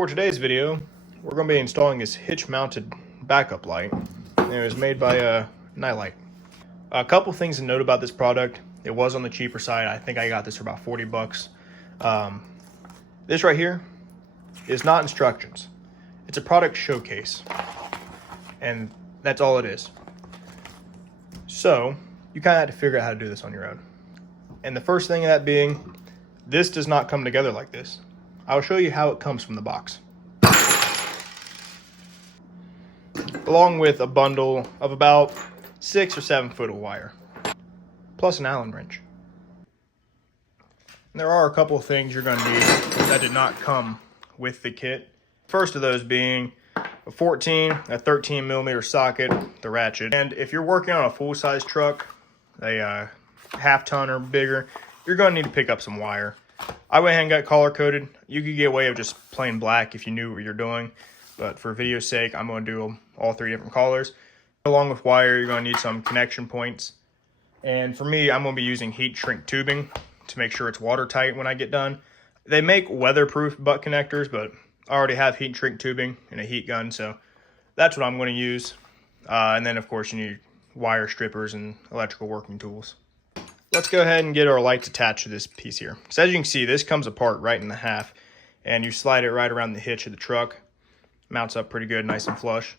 For today's video, we're going to be installing this hitch-mounted backup light, and it was made by Nightlight. A couple things to note about this product. It was on the cheaper side. I think I got this for about 40 bucks. This right here is not instructions. It's a product showcase, and that's all it is. So you kind of have to figure out how to do this on your own. And the first thing of that being, this does not come together like this. I'll show you how it comes from the box. Along with a bundle of about 6 or 7 foot of wire, plus an Allen wrench. And there are a couple of things you're going to need that did not come with the kit. First of those being a 13 millimeter socket, the ratchet. And if you're working on a full-size truck, a half ton or bigger, you're going to need to pick up some wire. I went ahead and got color coded. You could get away with just plain black if you knew what you're doing, but for video's sake, I'm going to do all 3 different colors. Along with wire, you're going to need some connection points. And for me, I'm going to be using heat shrink tubing to make sure it's watertight when I get done. They make weatherproof butt connectors, but I already have heat shrink tubing and a heat gun, so that's what I'm going to use. And then, of course, you need wire strippers and electrical working tools. Let's go ahead and get our lights attached to this piece here. So as you can see, this comes apart right in the half, and you slide it right around the hitch of the truck. Mounts up pretty good, nice and flush.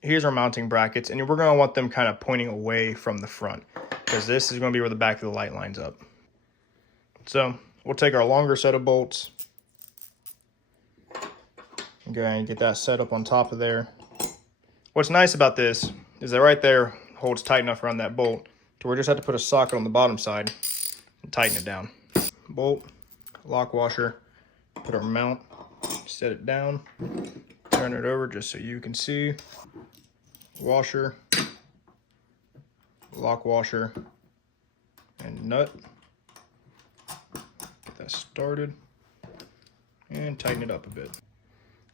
Here's our mounting brackets, and we're going to want them kind of pointing away from the front, because this is going to be where the back of the light lines up. So we'll take our longer set of bolts and go ahead and get that set up on top of there. What's nice about this is that right there holds tight enough around that bolt to where we just have to put a socket on the bottom side and tighten it down. Bolt, lock washer, put our mount, set it down, turn it over just so you can see. Washer, lock washer, and nut. Get that started and tighten it up a bit.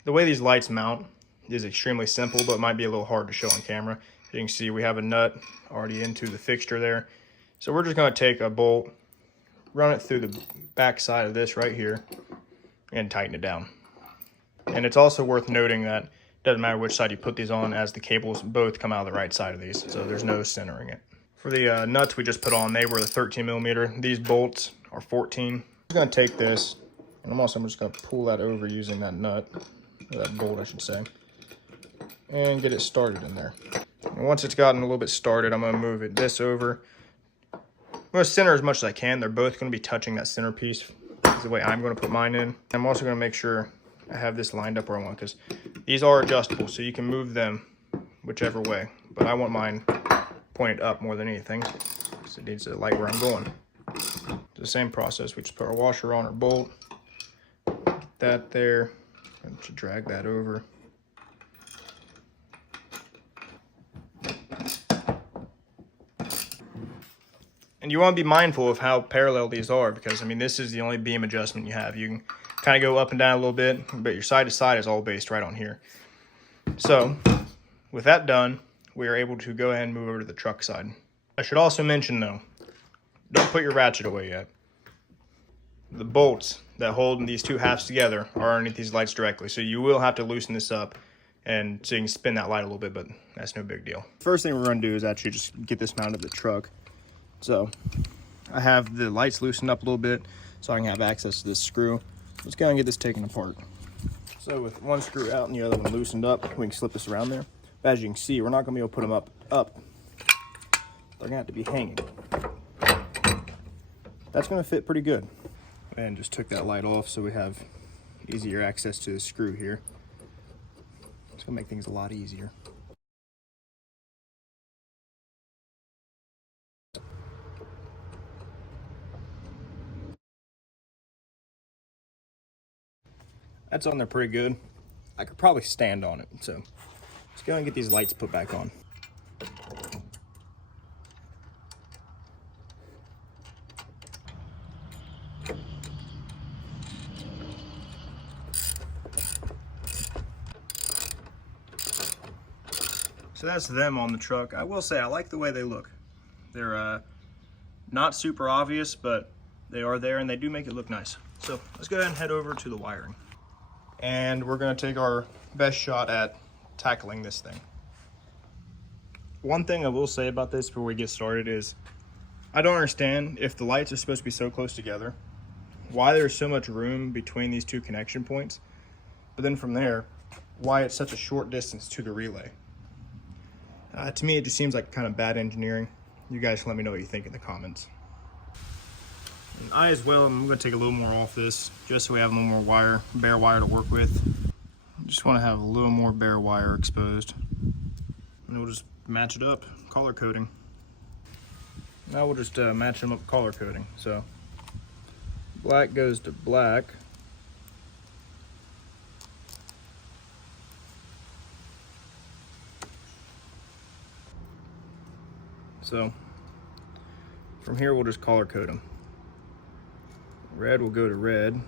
The way these lights mount is extremely simple, but it might be a little hard to show on camera. As you can see, we have a nut already into the fixture there. So we're just going to take a bolt, run it through the back side of this right here, and tighten it down. And it's also worth noting that it doesn't matter which side you put these on, as the cables both come out of the right side of these, so there's no centering it. For the nuts we just put on, they were the 13 millimeter. These bolts are 14. I'm just going to take this, and I'm just going to pull that over using that nut, or that bolt I should say, and get it started in there. And once it's gotten a little bit started, I'm going to move this over. I'm going to center as much as I can. They're both going to be touching that center piece. That's the way I'm going to put mine in. I'm also going to make sure I have this lined up where I want, because these are adjustable, so you can move them whichever way. But I want mine pointed up more than anything, because it needs to light where I'm going. It's the same process. We just put our washer on our bolt, get that there, and to drag that over. And you want to be mindful of how parallel these are, because I mean, this is the only beam adjustment you have. You can kind of go up and down a little bit, but your side to side is all based right on here. So with that done, we are able to go ahead and move over to the truck side. I should also mention though, don't put your ratchet away yet. The bolts that hold these two halves together are underneath these lights directly, so you will have to loosen this up, and so you can spin that light a little bit, but that's no big deal. First thing we're going to do is actually just get this mounted to the truck. So I have the lights loosened up a little bit so I can have access to this screw. Let's go and get this taken apart. So with one screw out and the other one loosened up, we can slip this around there. But as you can see, we're not going to be able to put them up. They're going to have to be hanging. That's going to fit pretty good. And just took that light off so we have easier access to the screw here. It's going to make things a lot easier. That's on there pretty good. I could probably stand on it, so let's go and get these lights put back on. So that's them on the truck. I will say I like the way they look. They're not super obvious, but they are there and they do make it look nice. So let's go ahead and head over to the wiring. and we're gonna take our best shot at tackling this thing. One thing I will say about this before we get started is I don't understand, if the lights are supposed to be so close together, why there's so much room between these two connection points, but then from there, why it's such a short distance to the relay. To me, it just seems like kind of bad engineering. You guys let me know what you think in the comments. And I as well, I'm going to take a little more off this, just so we have a little more wire, bare wire to work with. Just want to have a little more bare wire exposed. And we'll just match it up, color coding. Now we'll just match them up color coding. So black goes to black. So from here we'll just color code them. Red will go to red,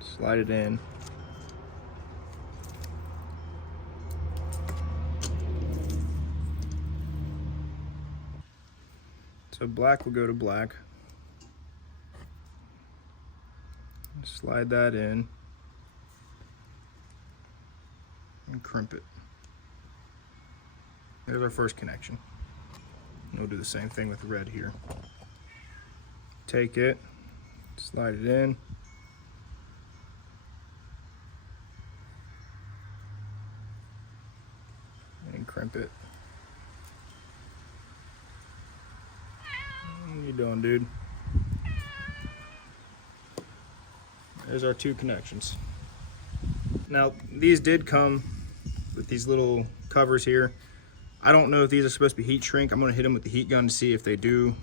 slide it in. So black will go to black. Slide that in and crimp it. There's our first connection. And we'll do the same thing with red here. Take it, slide it in, and crimp it. What are you doing, dude? There's our two connections. Now, these did come with these little covers here. I don't know if these are supposed to be heat shrink. I'm gonna hit them with the heat gun to see if they do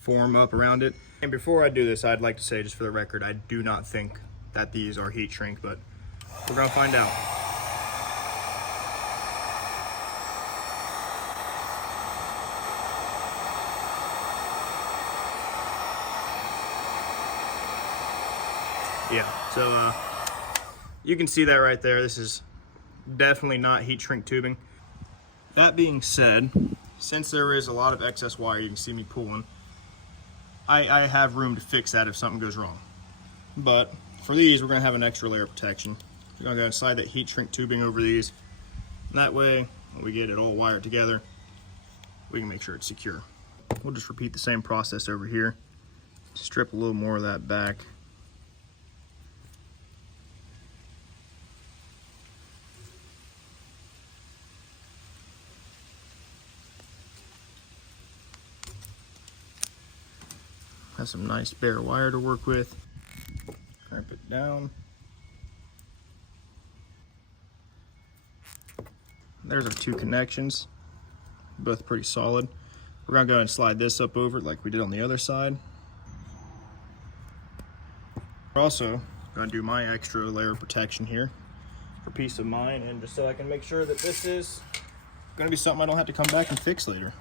form up around it. And before I do this, I'd like to say, just for the record, I do not think that these are heat shrink, but we're gonna find out. Yeah, so you can see that right there. This is definitely not heat shrink tubing. That being said, since there is a lot of excess wire, you can see me pulling, I have room to fix that if something goes wrong. But for these, we're gonna have an extra layer of protection. We're gonna go and slide that heat shrink tubing over these. And that way, when we get it all wired together, we can make sure it's secure. We'll just repeat the same process over here. Strip a little more of that back. Have some nice bare wire to work with. Crimp it down. There's our two connections, both pretty solid. We're gonna go and slide this up over it like we did on the other side. We're also gonna do my extra layer of protection here for peace of mind, and just so I can make sure that this is gonna be something I don't have to come back and fix later.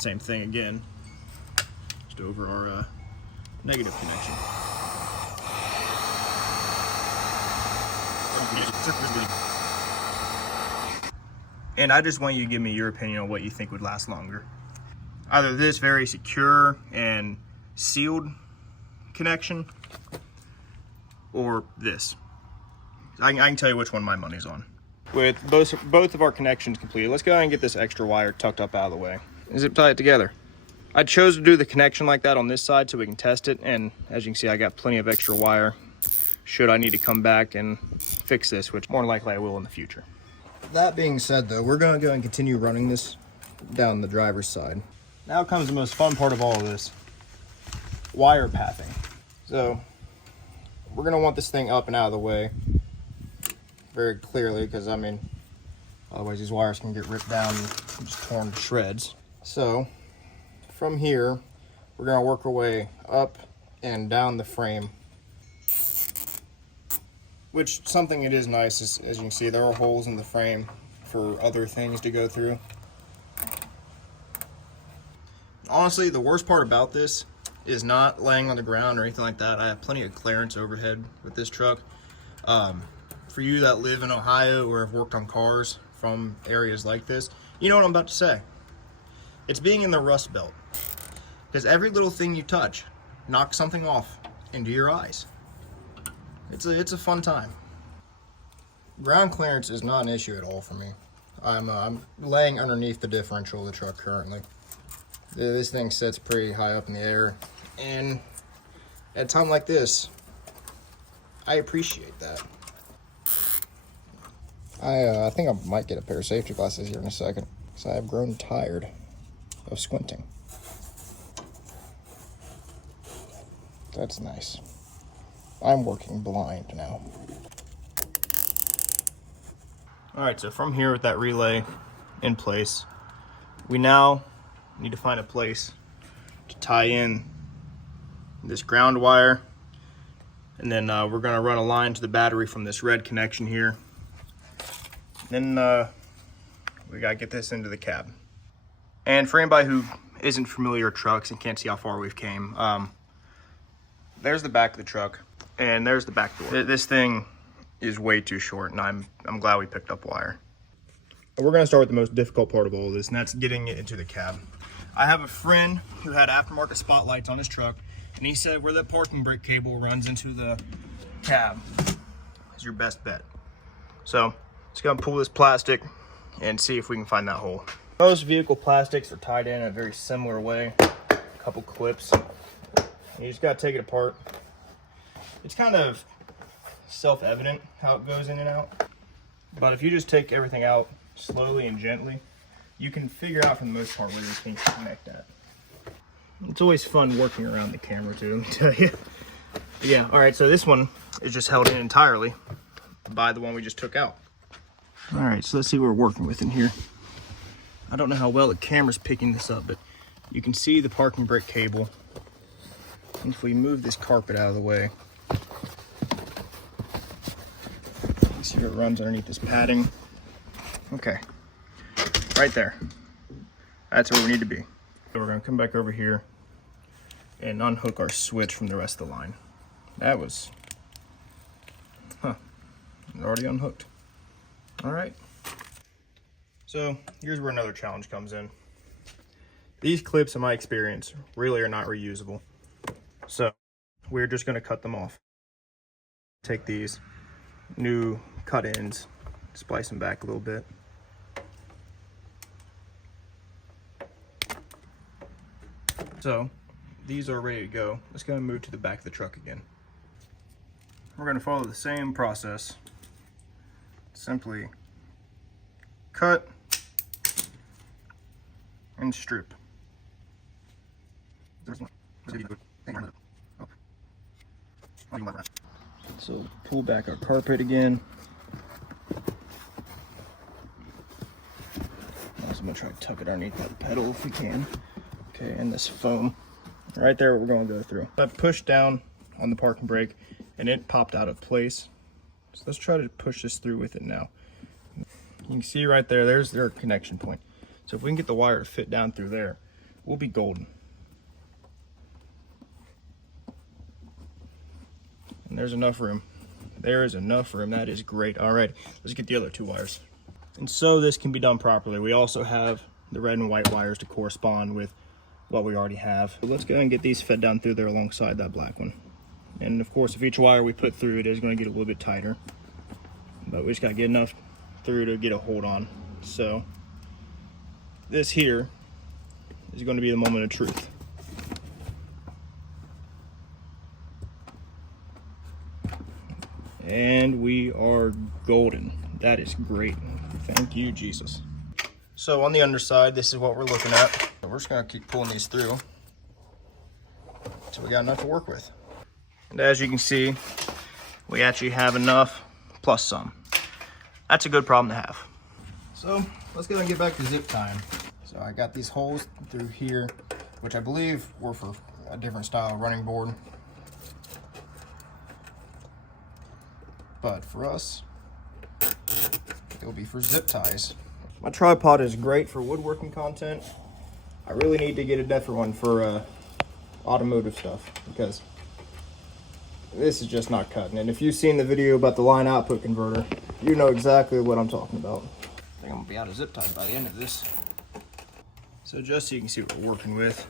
Same thing again, just over our negative connection. And I just want you to give me your opinion on what you think would last longer. Either this very secure and sealed connection, or this. I can tell you which one my money's on. With both of our connections completed, let's go ahead and get this extra wire tucked up out of the way. Zip tie it together. I chose to do the connection like that on this side so we can test it, and as you can see, I got plenty of extra wire should I need to come back and fix this, which more likely I will in the future. That being said though, we're gonna go and continue running this down the driver's side. Now comes the most fun part of all of this, wire pathing. So we're gonna want this thing up and out of the way very clearly, because I mean, otherwise these wires can get ripped down and just torn to shreds. So from here, we're gonna work our way up and down the frame, which something it is nice is, as you can see, there are holes in the frame for other things to go through. Honestly, the worst part about this is not laying on the ground or anything like that. I have plenty of clearance overhead with this truck. For you that live in Ohio or have worked on cars from areas like this, you know what I'm about to say. It's being in the Rust Belt, because every little thing you touch knock something off into your eyes. It's a fun time. Ground clearance is not an issue at all for me. I'm laying underneath the differential of the truck currently. This thing sits pretty high up in the air, and at a time like this, I appreciate that. I think I might get a pair of safety glasses here in a second, because I have grown tired of squinting. That's nice. I'm working blind now. All right, so from here with that relay in place, we now need to find a place to tie in this ground wire, and then we're gonna run a line to the battery from this red connection here. Then we gotta get this into the cab. And for anybody who isn't familiar with trucks and can't see how far we've came, there's the back of the truck, and there's the back door. This thing is way too short, and I'm glad we picked up wire. We're gonna start with the most difficult part of all of this, and that's getting it into the cab. I have a friend who had aftermarket spotlights on his truck, and he said where that parking brake cable runs into the cab is your best bet. So let's go and pull this plastic and see if we can find that hole. Most vehicle plastics are tied in a very similar way. A couple clips. You just gotta take it apart. It's kind of self-evident how it goes in and out, but if you just take everything out slowly and gently, you can figure out for the most part where these things connect at. It's always fun working around the camera too, let me tell you. But yeah, all right, so this one is just held in entirely by the one we just took out. All right, so let's see what we're working with in here. I don't know how well the camera's picking this up, but you can see the parking brake cable. And if we move this carpet out of the way, you can see it runs underneath this padding. Okay, right there. That's where we need to be. So we're gonna come back over here and unhook our switch from the rest of the line. That was, already unhooked. All right. So here's where another challenge comes in. These clips, in my experience, really are not reusable. So we're just gonna cut them off. Take these new cut ends, splice them back a little bit. So these are ready to go. Let's go and move to the back of the truck again. We're gonna follow the same process. Simply cut and strip. So pull back our carpet again. Also, I'm gonna try to tuck it underneath that pedal if we can. Okay, and this foam. Right there, what we're gonna go through. I pushed down on the parking brake and it popped out of place. So let's try to push this through with it now. You can see right there, there's their connection point. So if we can get the wire to fit down through there, we'll be golden. And there's enough room. There is enough room. That is great. All right, let's get the other two wires. And so this can be done properly, we also have the red and white wires to correspond with what we already have. So let's go and get these fed down through there alongside that black one. And of course, if each wire we put through, it is going to get a little bit tighter. But we just got to get enough through to get a hold on. So this here is going to be the moment of truth. And we are golden. That is great. Thank you, Jesus. So on the underside, this is what we're looking at. We're just gonna keep pulling these through until we got enough to work with. And as you can see, we actually have enough plus some. That's a good problem to have. So let's go and get back to zip tying. So I got these holes through here, which I believe were for a different style running board. But for us, it'll be for zip ties. My tripod is great for woodworking content. I really need to get a different one for automotive stuff because this is just not cutting. And if you've seen the video about the line output converter, you know exactly what I'm talking about. I think I'm gonna be out of zip ties by the end of this. So just so you can see what we're working with,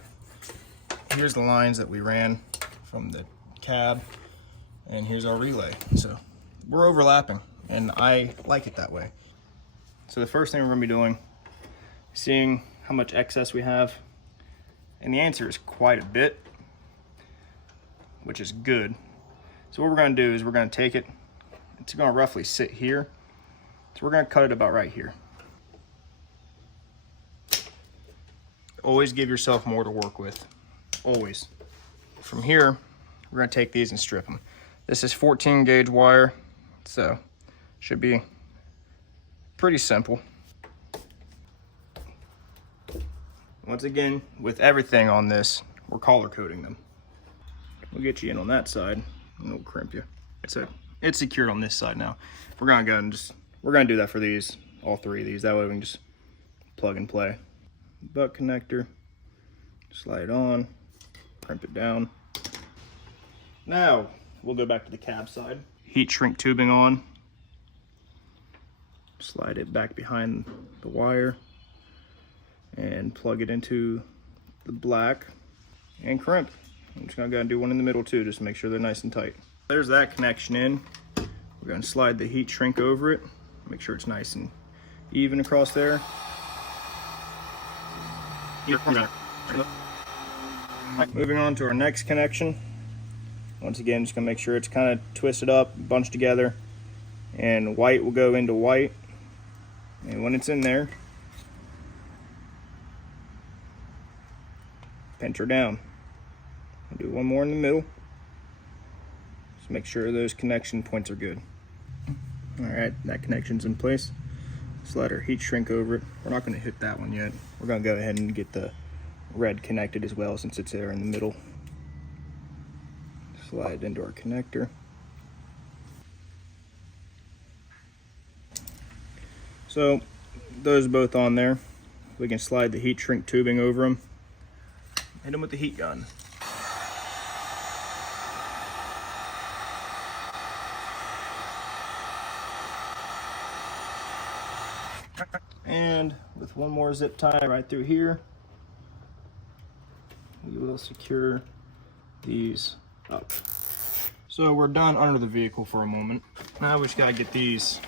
here's the lines that we ran from the cab, and here's our relay. So we're overlapping, and I like it that way. So the first thing we're gonna be doing, seeing how much excess we have, and the answer is quite a bit, which is good. So what we're gonna do is we're gonna take it, it's gonna roughly sit here, so we're gonna cut it about right here. Always give yourself more to work with, always. From here, we're gonna take these and strip them. This is 14 gauge wire, so should be pretty simple. Once again, with everything on this, we're color coding them. We'll get you in on that side, and it'll crimp you. So it's secured on this side now. We're gonna go and we're gonna do that for these, all three of these. That way we can just plug and play. Butt connector, slide it on, crimp it down. Now we'll go back to the cab side. Heat shrink tubing on. Slide it back behind the wire and plug it into the black and crimp. I'm just gonna go and do one in the middle too, just to make sure they're nice and tight. There's that connection in. We're gonna slide the heat shrink over it, make sure it's nice and even across there. Moving on to our next connection. Once again, just gonna make sure it's kind of twisted up, bunched together, and white will go into white. And when it's in there, pinch her down. I'll do one more in the middle. Just make sure those connection points are good. All right, that connection's in place. Slide our heat shrink over it. We're not gonna hit that one yet. We're gonna go ahead and get the red connected as well, since it's there in the middle. Slide into our connector. So those are both on there. We can slide the heat shrink tubing over them. Hit them with the heat gun. And with one more zip tie right through here, we will secure these up. So we're done under the vehicle for a moment. Now we just gotta get these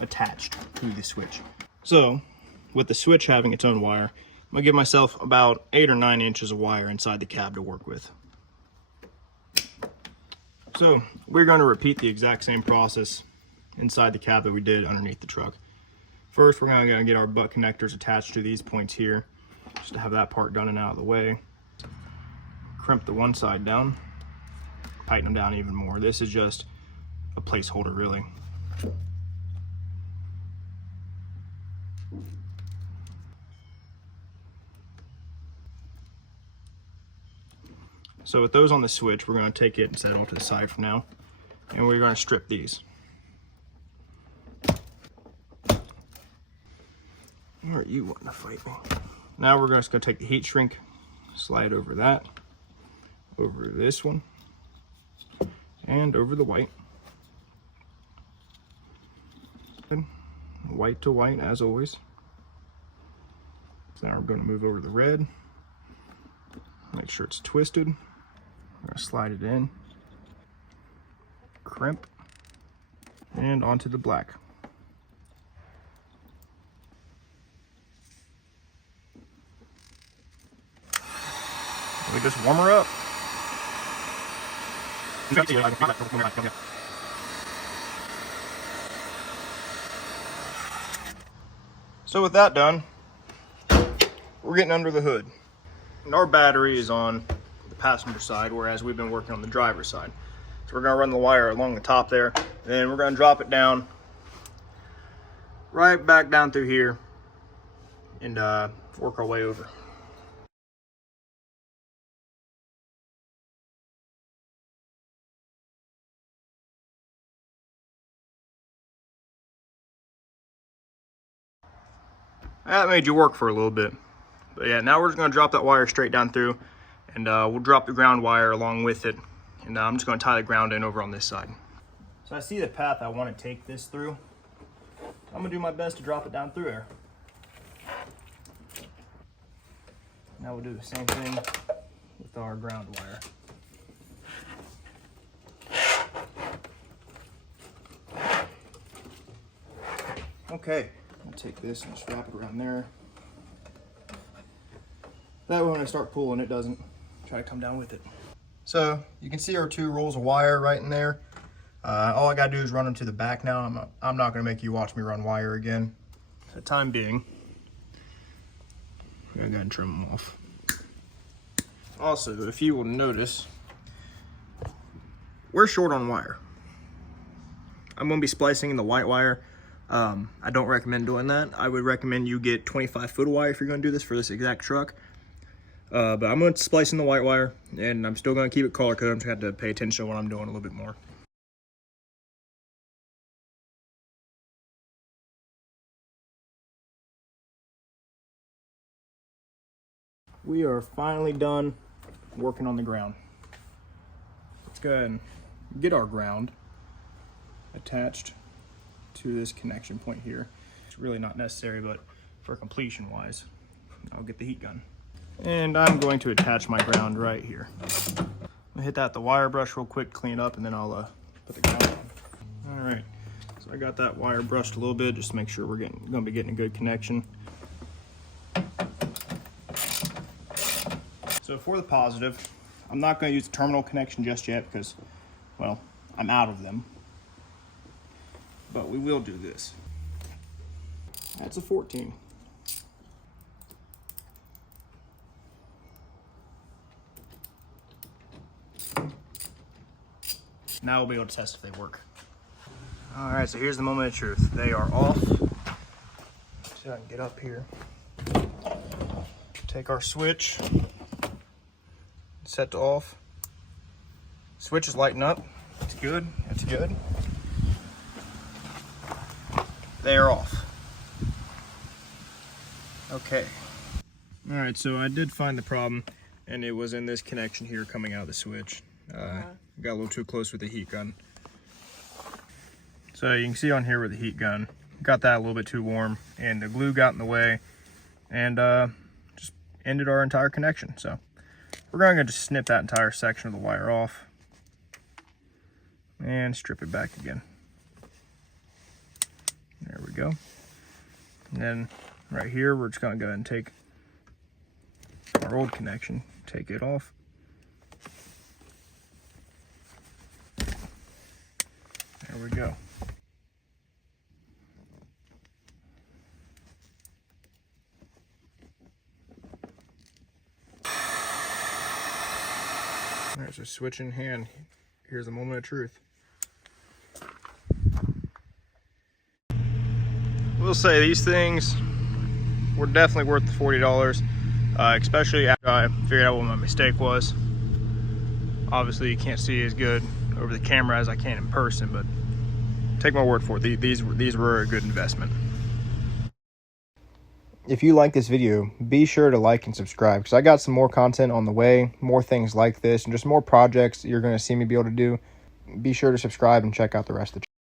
attached to the switch. So with the switch having its own wire, I'm gonna give myself about 8 or 9 inches of wire inside the cab to work with. So we're gonna repeat the exact same process inside the cab that we did underneath the truck. First, we're gonna get our butt connectors attached to these points here, just to have that part done and out of the way. Crimp the one side down, tighten them down even more. This is just a placeholder, really. So with those on the switch, we're gonna take it and set it off to the side for now, and we're gonna strip these. Or are you wanting to fight me? Now we're just gonna take the heat shrink, slide over that, over this one, and over the white. White to white, as always. So now we're gonna move over the red, make sure it's twisted. We're gonna slide it in, crimp, and onto the black. We just warm her up. So with that done, we're getting under the hood. And our battery is on the passenger side, whereas we've been working on the driver's side. So we're gonna run the wire along the top there, then we're gonna drop it down, right back down through here, and work our way over. That made you work for a little bit. But yeah, now we're just gonna drop that wire straight down through, and we'll drop the ground wire along with it. And I'm just gonna tie the ground in over on this side. So I see the path I wanna take this through. I'm gonna do my best to drop it down through there. Now we'll do the same thing with our ground wire. Okay, I'll take this and just wrap it around there. That way when I start pulling, it doesn't try to come down with it. So you can see our 2 rolls of wire right in there. All I gotta do is run them to the back now. I'm not gonna make you watch me run wire again. For the time being, I'm gonna go ahead and trim them off. Also, if you will notice, we're short on wire. I'm gonna be splicing in the white wire. I don't recommend doing that. I would recommend you get 25 foot of wire if you're gonna do this for this exact truck. But I'm gonna splice in the white wire, and I'm still gonna keep it color coded. I'm just gonna have to pay attention to what I'm doing a little bit more. We are finally done working on the ground. Let's go ahead and get our ground attached to this connection point here. It's really not necessary, but for completion wise, I'll get the heat gun. And I'm going to attach my ground right here. I'm gonna hit that with the wire brush real quick, clean it up, and then I'll put the ground on. All right, so I got that wire brushed a little bit just to make sure we're gonna be getting a good connection. So for the positive, I'm not going to use the terminal connection just yet because, well, I'm out of them. But we will do this. That's a 14. Now we'll be able to test if they work. All right, so here's the moment of truth. They are off. So I can get up here. Take our switch. Set to off. Switch is lighting up. It's good. It's good. They are off. Okay. All right, so I did find the problem, and it was in this connection here coming out of the switch. Got a little too close with the heat gun. So you can see on here with the heat gun, got that a little bit too warm, and the glue got in the way, and just ended our entire connection. So we're going to just snip that entire section of the wire off and strip it back again. There we go. And then right here, we're just going to go ahead and take our old connection, take it off. There we go. There's a switch in hand. Here's the moment of truth. We'll say these things were definitely worth the $40, especially after I figured out what my mistake was. Obviously, you can't see as good over the camera as I can in person, but take my word for it. These were a good investment. If you like this video, be sure to like and subscribe because I got some more content on the way, more things like this, and just more projects you're going to see me be able to do. Be sure to subscribe and check out the rest of the channel.